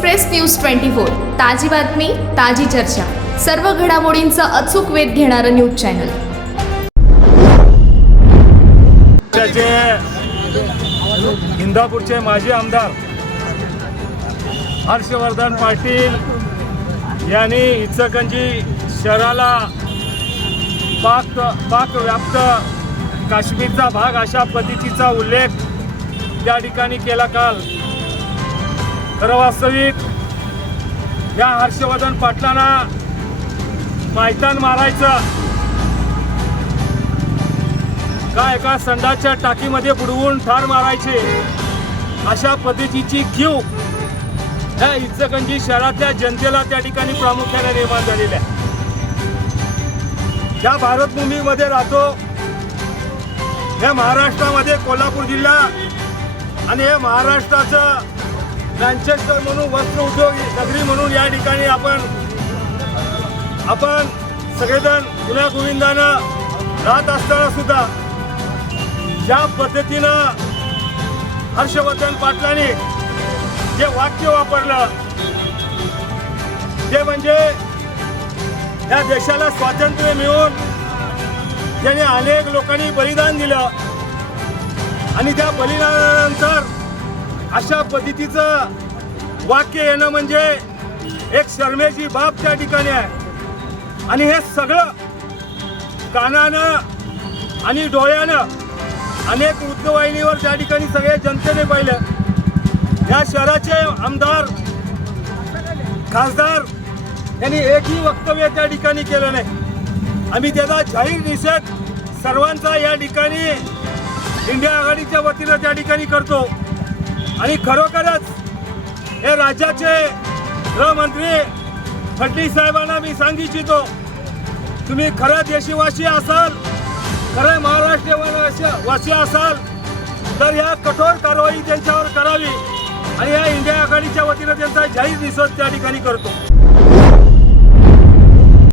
Express news twenty four. ताजी बातमी ताजी चर्चा. सर्व घडामोडींचा अचूक वेध घेणारं न्यूज चॅनल. इंदापूरचे माजी आमदार हर्षवर्धन पाटील यांनी इचकंजी शहराला पाक पाक व्याप्त काश्मीरचा भाग अशा पद्धतीचा उल्लेख त्या ठिकाणी केला काल. खरं वास्तविक या हर्षवर्धन पाटलांना मायतान मारायचं. का एका संडाच्या टाकीमध्ये बुडवून ठार मारायचे? अशा पद्धतीची कीव ह्या इचकंजी शहरातल्या जनतेला त्या ठिकाणी प्रामुख्याने निर्माण झालेल्या आहे. या भारतभूमीमध्ये राहतो या महाराष्ट्रामध्ये कोल्हापूर जिल्हा आणि हे महाराष्ट्राचं मँचेस्टर म्हणून वस्त्र उद्योग नगरी म्हणून या ठिकाणी आपण आपण सगळेजण गुन्हा गोविंदानं राहत असताना सुद्धा ज्या पद्धतीनं हर्षवर्धन पाटलांनी जे वाक्य वापरलं ते म्हणजे या देशाला स्वातंत्र्य मिळून ज्याने अनेक लोकांनी बलिदान दिलं आणि त्या बलिदानानंतर अशा पद्धतीचं वाक्य येणं म्हणजे एक शर्मेची बाब त्या ठिकाणी आहे. आणि हे सगळं कानानं आणि डोळ्यानं अनेक वृत्तवाहिनीवर त्या ठिकाणी सगळ्या जनतेने पाहिलं. या शहराचे आमदार खासदार यांनी एकही वक्तव्य त्या ठिकाणी केलं नाही. आम्ही त्याचा जाहीर निषेध सर्वांचा या ठिकाणी इंडिया आघाडीच्या वतीनं त्या ठिकाणी करतो. आणि खरोखरच हे राज्याचे गृहमंत्री फडणवीस साहेबांना मी सांगू इच्छितो तुम्ही खरं देशीवासी असाल खरं महाराष्ट्र वासी असाल तर या कठोर कारवाई त्यांच्यावर करावी आणि या इंडिया आघाडीच्या वतीनं त्यांचा जाहीर निषेध त्या ठिकाणी करतो.